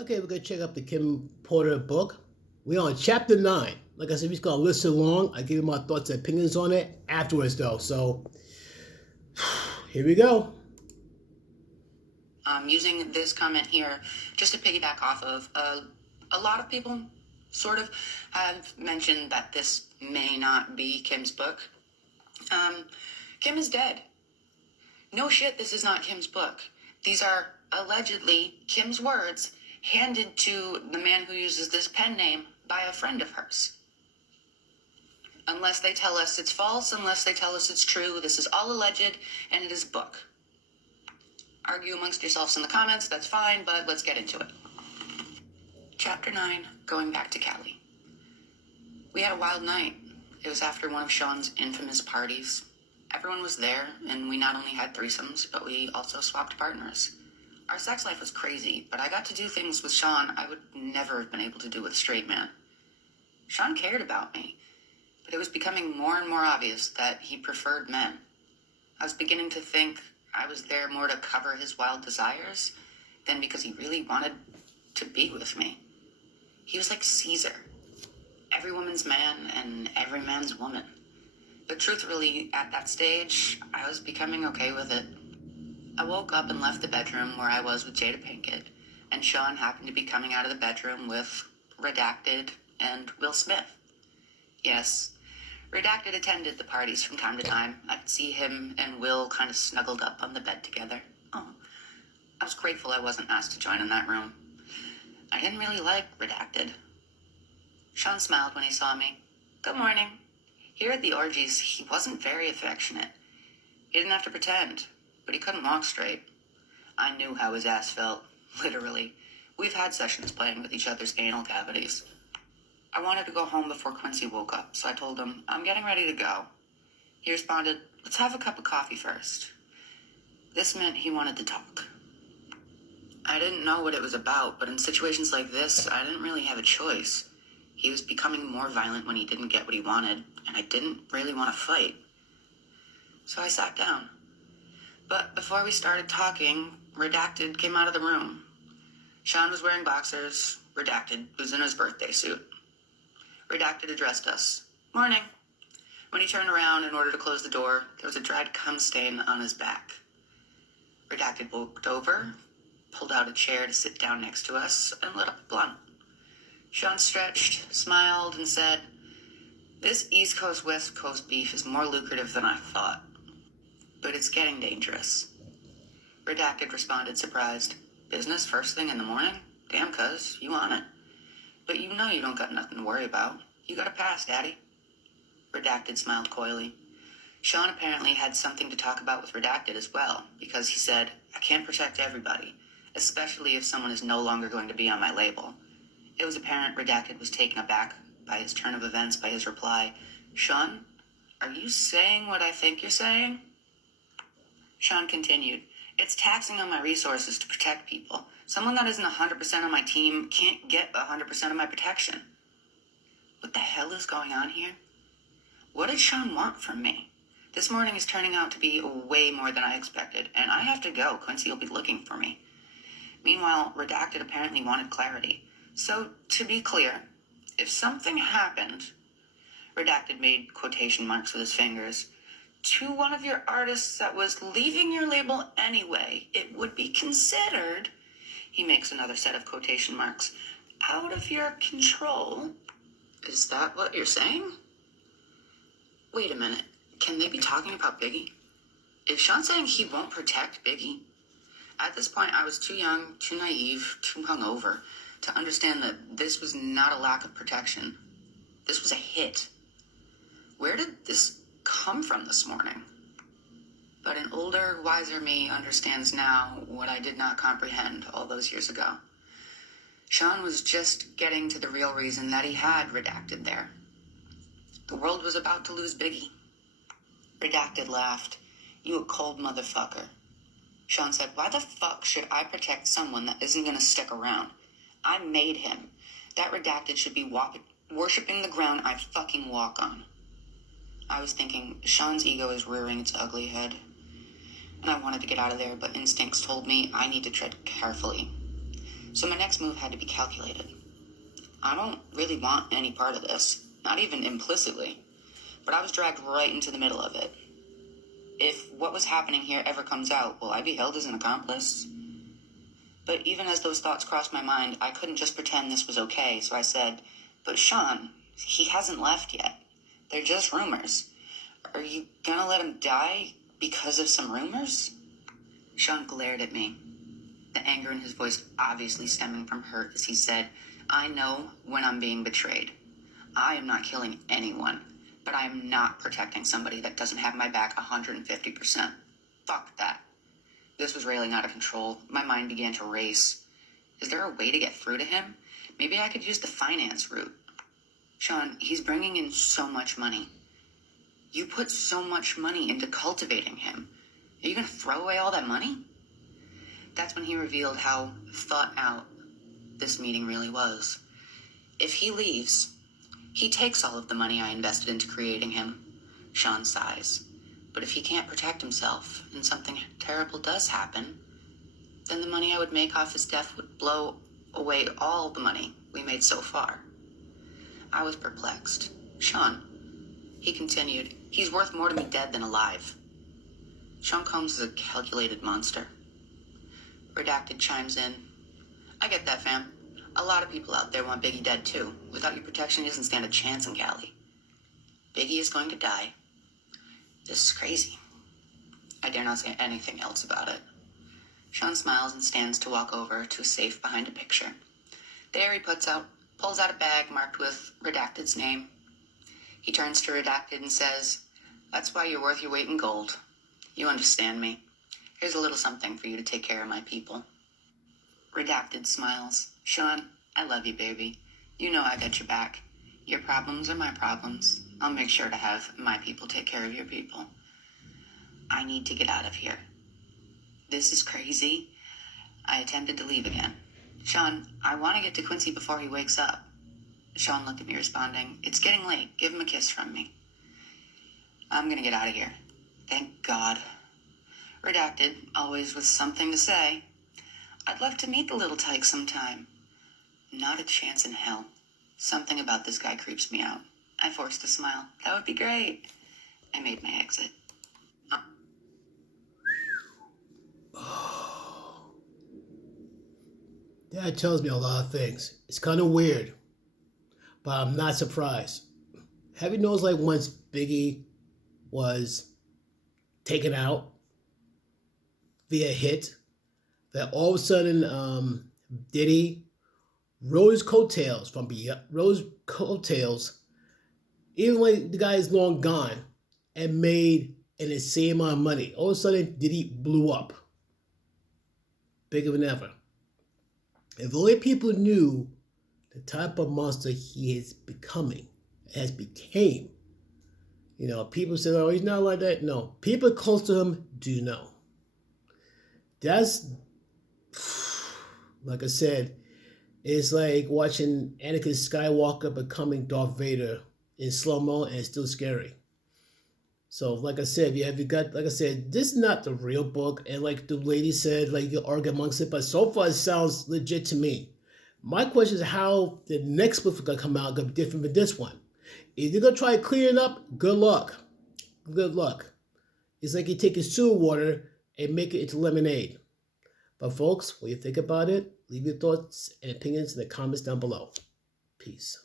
Okay, we're gonna check out the Kim Porter book. We're on chapter 9. Like I said, we just gonna listen along. I give you my thoughts and opinions on it afterwards, though. So here we go. Using this comment here just to piggyback off of a lot of people sort of have mentioned that this may not be Kim's book. Kim is dead. No shit, this is not Kim's book. These are allegedly Kim's words handed to the man who uses this pen name by a friend of hers. Unless they tell us it's false, unless they tell us it's true, this is all alleged and it is a book. Argue amongst yourselves in the comments, that's fine, but let's get into it. Chapter 9, going back to Cali. We had a wild night. It was after one of Sean's infamous parties. Everyone was there, and we not only had threesomes, but we also swapped partners. Our sex life was crazy, but I got to do things with Sean I would never have been able to do with a straight man. Sean cared about me, but it was becoming more and more obvious that he preferred men. I was beginning to think I was there more to cover his wild desires than because he really wanted to be with me. He was like Caesar, every woman's man and every man's woman. But truthfully, at that stage, I was becoming okay with it. I woke up and left the bedroom where I was with Jada Pinkett, and Sean happened to be coming out of the bedroom with Redacted and Will Smith. Yes, Redacted attended the parties from time to time. I could see him and Will kind of snuggled up on the bed together. Oh, I was grateful I wasn't asked to join in that room. I didn't really like Redacted. Sean smiled when he saw me. Good morning. Here at the orgies, he wasn't very affectionate. He didn't have to pretend, but he couldn't walk straight. I knew how his ass felt, literally. We've had sessions playing with each other's anal cavities. I wanted to go home before Quincy woke up, so I told him, I'm getting ready to go. He responded, let's have a cup of coffee first. This meant he wanted to talk. I didn't know what it was about, but in situations like this, I didn't really have a choice. He was becoming more violent when he didn't get what he wanted, and I didn't really want to fight. So I sat down. But before we started talking, Redacted came out of the room. Sean was wearing boxers. Redacted was in his birthday suit. Redacted addressed us. Morning. When he turned around in order to close the door, there was a dried cum stain on his back. Redacted walked over, pulled out a chair to sit down next to us, and lit up a blunt. Sean stretched, smiled, and said, this East Coast, West Coast beef is more lucrative than I thought. But it's getting dangerous. Redacted responded, surprised. Business first thing in the morning? Damn, cuz, you on it. But you know you don't got nothing to worry about. You got a pass, Daddy. Redacted smiled coyly. Sean apparently had something to talk about with Redacted as well, because he said, I can't protect everybody, especially if someone is no longer going to be on my label. It was apparent Redacted was taken aback by his turn of events, by his reply. Sean, are you saying what I think you're saying? Sean continued, it's taxing on my resources to protect people. Someone that isn't 100% on my team can't get 100% of my protection. What the hell is going on here? What did Sean want from me? This morning is turning out to be way more than I expected, and I have to go. Quincy will be looking for me. Meanwhile, Redacted apparently wanted clarity. So, to be clear, if something happened, Redacted made quotation marks with his fingers, to one of your artists that was leaving your label anyway, it would be considered, he makes another set of quotation marks, out of your control. Is that what you're saying? Wait a minute. Can they be talking about Biggie? Is Sean saying he won't protect Biggie? At this point, I was too young, too naive, too hungover to understand that this was not a lack of protection. This was a hit. Where did this come from this morning? But an older, wiser me understands now what I did not comprehend all those years ago. Sean was just getting to the real reason that he had Redacted there. The world was about to lose Biggie. Redacted laughed. You a cold motherfucker. Sean said, why the fuck should I protect someone that isn't going to stick around? I made him. That Redacted should be worshipping the ground I fucking walk on. I was thinking, Sean's ego is rearing its ugly head. And I wanted to get out of there, but instincts told me I need to tread carefully. So my next move had to be calculated. I don't really want any part of this, not even implicitly, but I was dragged right into the middle of it. If what was happening here ever comes out, will I be held as an accomplice? But even as those thoughts crossed my mind, I couldn't just pretend this was okay, so I said, "But Sean, he hasn't left yet. They're just rumors. Are you gonna let him die because of some rumors?" Sean glared at me, the anger in his voice obviously stemming from hurt as he said, "I know when I'm being betrayed. I am not killing anyone, but I am not protecting somebody that doesn't have my back 150%. Fuck that." This was railing out of control. My mind began to race. Is there a way to get through to him? Maybe I could use the finance route. "Sean, he's bringing in so much money. You put so much money into cultivating him. Are you going to throw away all that money?" That's when he revealed how thought out this meeting really was. If he leaves, he takes all of the money I invested into creating him. Sean sighs. But if he can't protect himself and something terrible does happen, then the money I would make off his death would blow away all the money we made so far. I was perplexed. "Sean," he continued, "he's worth more to me dead than alive." Sean Combs is a calculated monster. Redacted chimes in. "I get that, fam. A lot of people out there want Biggie dead too. Without your protection, he doesn't stand a chance in Cali. Biggie is going to die. This is crazy." I dare not say anything else about it. Sean smiles and stands to walk over to a safe behind a picture. There he pulls out a bag marked with Redacted's name. He turns to Redacted and says, "That's why you're worth your weight in gold. You understand me. Here's a little something for you to take care of my people." Redacted smiles. "Sean, I love you, baby. You know I got your back. Your problems are my problems. I'll make sure to have my people take care of your people. I need to get out of here. This is crazy." I attempted to leave again. "Sean, I want to get to Quincy before he wakes up." Sean looked at me responding, "It's getting late. Give him a kiss from me." "I'm going to get out of here. Thank God." Redacted, always with something to say. "I'd love to meet the little tyke sometime." Not a chance in hell. Something about this guy creeps me out. I forced a smile. "That would be great." I made my exit. That tells me a lot of things. It's kind of weird, but I'm not surprised. Have you noticed, like, once Biggie was taken out via hit, that all of a sudden Diddy rose coattails even when the guy is long gone, and made an insane amount of money. All of a sudden, Diddy blew up, bigger than ever. If only people knew the type of monster he is becoming, became. People say, "Oh, he's not like that." No, people close to him do know. That's, like I said, it's like watching Anakin Skywalker becoming Darth Vader in slow-mo, and it's still scary. So, like I said, this is not the real book, and like the lady said, like, you argue amongst it, but so far it sounds legit to me. My question is how the next book is gonna come out gonna be different from this one. If you're gonna try to clean it up, good luck. Good luck. It's like you take your sewer water and make it into lemonade. But folks, what you think about it, leave your thoughts and opinions in the comments down below. Peace.